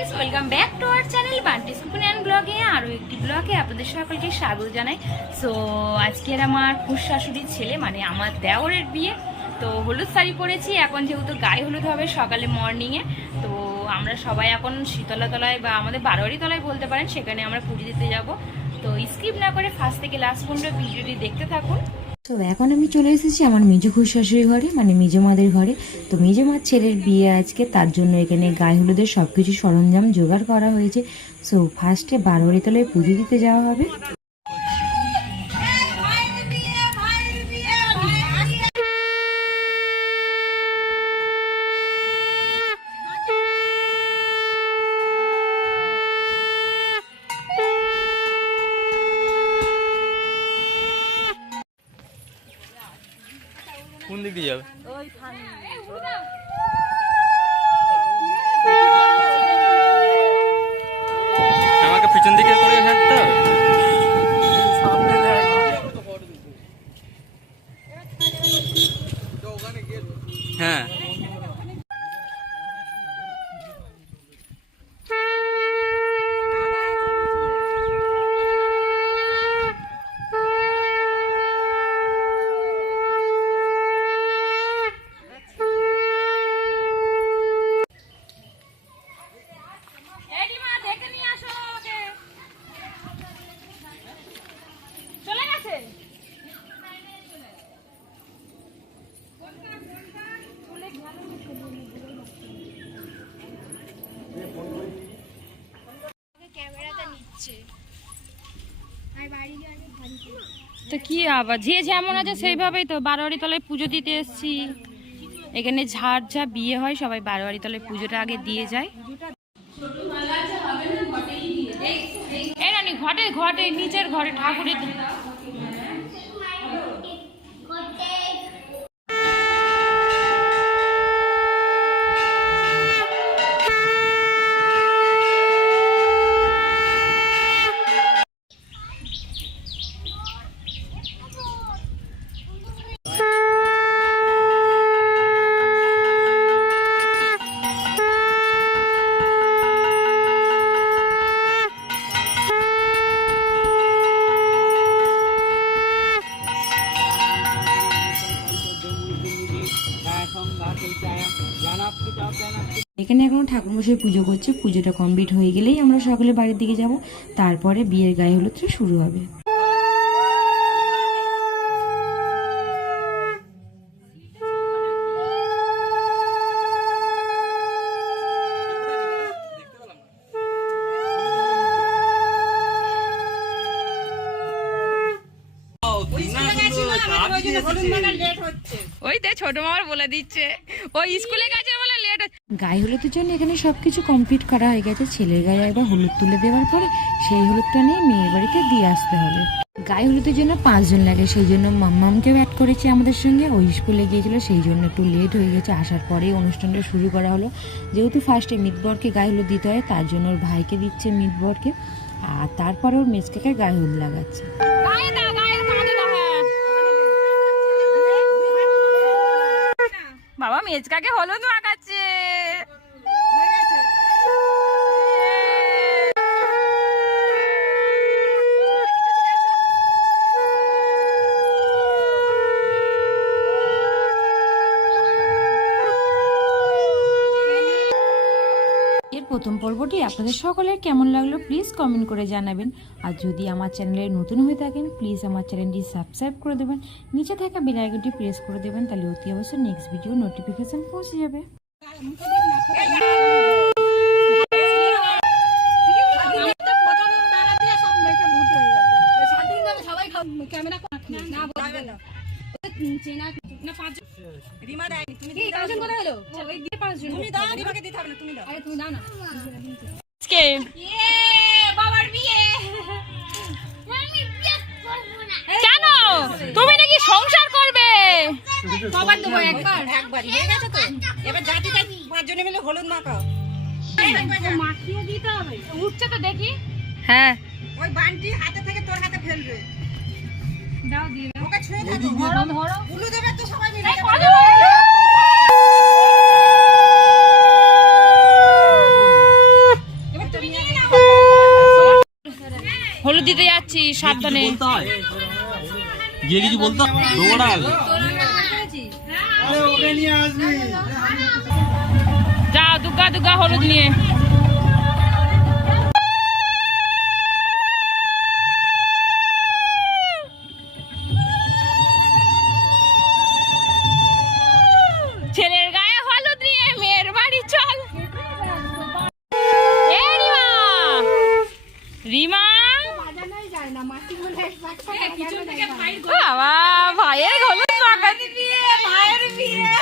Friends welcome back to our channel Bunty's cooking and ब्लगे आरो একটি ব্লগে আপনাদের সকলকে স্বাগত জানাই। সো আজকের আমার খুশ শাশুড়ির ছেলে মানে আমার দেওরের বিয়ে, তো হলুদ শাড়ি পরেছি। এখন যেহেতু গায়ে হলুদ হবে সকালে মর্নিংয়ে, তো আমরা সবাই এখন শীতলা তলায় বা আমাদের বারোয়ারি তলায় বলতে পারেন, সেখানে আমরা পুজো দিতে যাব। তো স্কিপ না করে ফার্স্ট থেকে লাস্ট পর্যন্ত ভিডিওটি দেখতে থাকুন। তো এখন আমি চলে এসেছি আমার মেজো খুশ শাশুড়ির ঘরে, মানে মেজো মাদের ঘরে। তো মেজো মার ছেলের বিয়ে আজকে, তার জন্য এখানে গায়ে হলুদের সব কিছু সরঞ্জাম জোগাড় করা হয়েছে। সো ফার্স্টে বারোয়ারি তলায় পুজো দিতে যাওয়া হবে। কোন দিক দিয়ে যাবে? আমাকে পিছন দিকে করে হাঁটতে হবে। হ্যাঁ তো কি আবার যে যেমন আছে সেইভাবেই তো বারোয়ারি তলায় পুজো দিতে এসেছি। এখানে ঝাড় যা বিয়ে হয় সবাই বারোয়ারি তলায় পুজোটা আগে দিয়ে যায়। এই রানী ঘটে ঘটে নিচের ঘরে ঠাকুরের এখানে এখন ঠাকুরমশাই পুজো করছে। পুজোটা কমপ্লিট হয়ে গেলেই আমরা সকলে বাড়ির দিকে যাব। তারপরে বিয়ের গায়ে হলুদটা শুরু হবে। ওই তো ছোট মামার বলে দিচ্ছে ওই স্কুলে গেছে বলে লেট। গায়ে হলুদের জন্য এখানে সবকিছু কমপ্লিট করা হয়ে গেছে। ছেলের গায়ে একবার হলুদ তুলে দেওয়ার পরে সেই হলুদটা নিয়ে মেয়ের বাড়িতে দিয়ে আসতে হবে। গায়ে হলুদের জন্য 5 জন লাগে, সেই জন্য মাম্মামকেও অ্যাড করেছি আমাদের সঙ্গে। ওই স্কুলে গিয়েছিল, সেই জন্য একটু লেট হয়ে গেছে। আসার পরেই অনুষ্ঠানটা শুরু করা হলো। যেহেতু ফার্স্টে মিতবরকে গায়ে হলুদ দিতে হয়, তার জন্য ওর ভাইকে দিচ্ছে মিতবরকে, আর তারপরে ওর মেজকাকে গায়ে হলুদ লাগাচ্ছে। বাবা মেজকাকে হলুদ মাখাচ্ছে। এর প্রথম পর্বটি আপনাদের সকলের কেমন লাগলো প্লিজ কমেন্ট করে জানাবেন। আর যদি আমার চ্যানেলে নতুন হয়ে থাকেন প্লিজ আমার চ্যানেলটি সাবস্ক্রাইব করে দেবেন, নিচে থাকা বেল আইকনটি প্রেস করে দেবেন, তাহলে অতি অবশ্যই নেক্সট ভিডিও নোটিফিকেশন পৌঁছে যাবে। কেন তুমি নাকি সংসার করবে? কবার দেবো? একবার হয়ে গেছে তো। এবার জাতি 5 জনে মিলে হলুদ মাখাও। মাখিয়ে দিতে হবে। উঠছে তো দেখি। হ্যাঁ ওই বানটি হাতে থেকে তোর হাতে ফেলবে। দাও দিয়ে দাও। ওকে ছুঁয়ে দাও। ধরো ধরো। উলু দেবে তো সবাই মিলে। হলুদ দিতে যাচ্ছি, সাবধানে। বলতে হয় গিয়ে কিছু বলতে হয়, দৌড়া আগে। যা দুর্গা দুর্গা হলুদ নিয়ে। ছেলের গায়ে হলুদ নিয়ে মেয়ের বাড়ি চল। এ রিমা, রিমা বাবা, ভাইয়ের হলুদ মাখাতে দিয়ে, ভাইয়ের বিয়ে।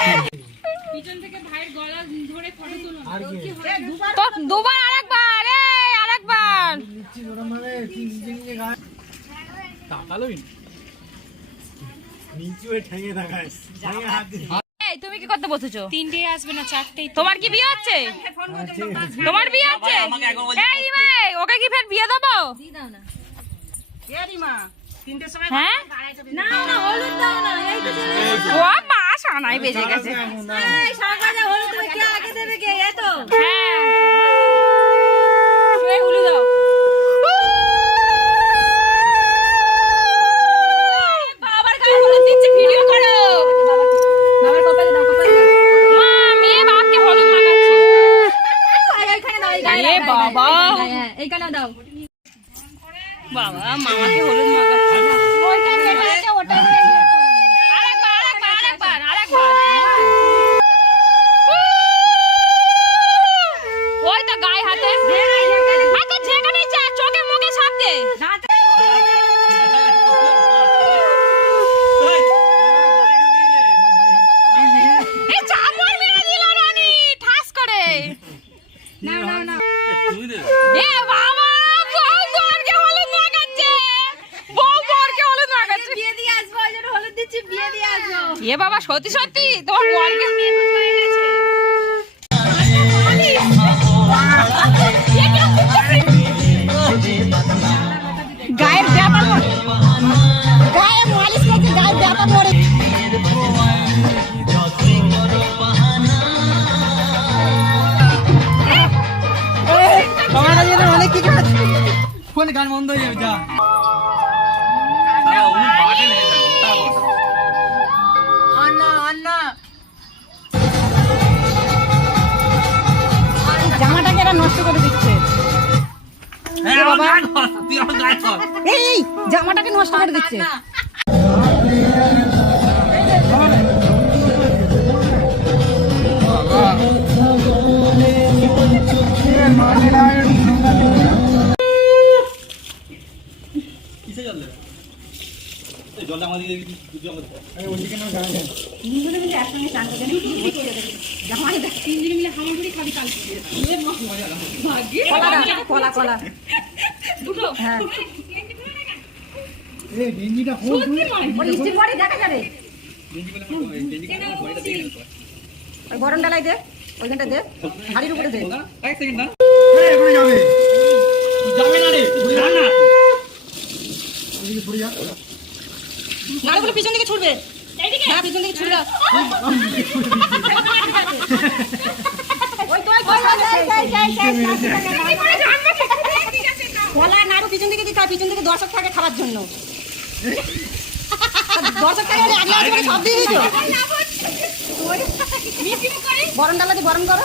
তো দুবার আরেকবার, আরেকবার। এই, তুমি কি করতে বসেছো? 3টে আসবে না 4টেই। তোমার কি বিয়ে হচ্ছে? তোমার বিয়ে হচ্ছে? এই রিমা, ওকে কি ফের বিয়ে দেবো? হ্যাঁ, ও মা সানাই বেজে গেছে। হ্যাঁ, উলি দাও। বাবার গায়ে হলুদ দিচ্ছে, ভিডিও করো। মা, মেয়ে বাপকে হলুদ মাখাচ্ছে। এ বাবা, বাবা মামাকে হলুদ মাখাচ্ছে। আরেকবার। ওই তো গায়ে হাতে যেখানে যা, চোখে মুখে সব দে। এই চামড় মেরে দিল রানী ঠাস করে। এ বাবা, বউ বরকে হলুদ মাখাচ্ছে। এ বাবা, সত্যি সত্যি তোমার বরকে গায়ের ব্যাপার গায়ে মালিশ করছে, গায়ের ব্যাপার মরে। অনেক কিছু আছে, ফোন গান বন্ধ হয়ে যাবে। যা জামাটাকে এরা নষ্ট করে দিচ্ছে। এই জামাটাকে নষ্ট করে দিচ্ছে। জলটা আমাদের কলা কলা হ্যাঁ, দেখা যাবে। গরম ডালাই দে, ওইখানটা দে, হাড়ির উপরে দে। নাড়ুগুলো পিছন দিকে ছুটবে, হ্যাঁ পিছন দিকে ছুটবে। কলা নাড়ু পিছন দিকে দিতে হয়, পিছন দিকে দর্শক থাকে খাবার জন্য। দর্শক থাকে আগে সব দিয়ে দিত। গরম ডালা দিয়ে গরম করো,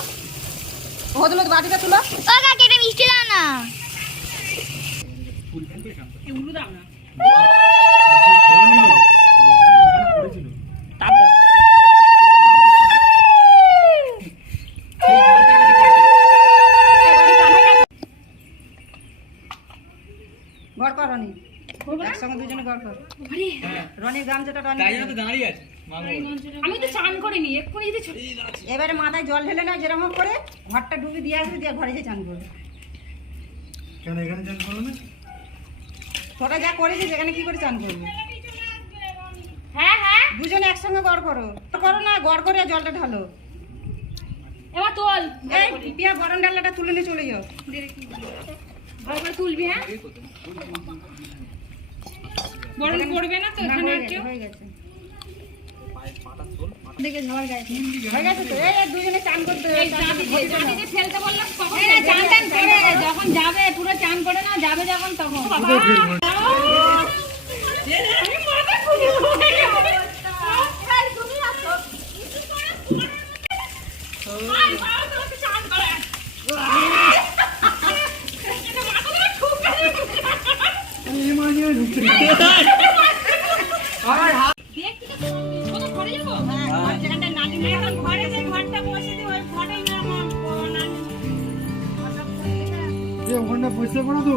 হদুল বাটিটা তুলো। মিষ্টি দাও না। গড় কর রনি, একসঙ্গে দুজনে গড় কর। রনির গাম যেটা রনি দাঁড়িয়ে আছে। আমি তো চান করিনি, এক্ষুনি যদি এবারে মাথায় জল ঢেলে না, যেরকম করে ঘরটা ঢুকে দিয়ে আসবে, দিয়ে ঘরে যে চান করবে। কেন এখানে চান করলো না? তোরা যা করেছিস এখানে কি করে চান করবে? হ্যাঁ হ্যাঁ, দুজনে একসঙ্গে গড় করো, করো না গড় করে জলটা ঢালো। এবার তোল, এই পিয়া গরম ডালাটা তুলে নিয়ে চলে যাও। ভালো করে তুলবি। হ্যাঁ, বরণ করবে না তো এখানে আর কেউ। হয়ে গেছে হয়ে গেছে তো। এই দুজনে চান করতে ফেলতে বললাম, যখন যাবে পুরো চান করে না, যাবে যখন তখন কোথায় ফেলবো? এই মাঝে ঢুকতে যেখানটা নানি মেয়ে এখন ঘরে যে ঘরটা বসে দিই ওই ঘরেই না আমার নানি ওখানটা বসে পড়ো তো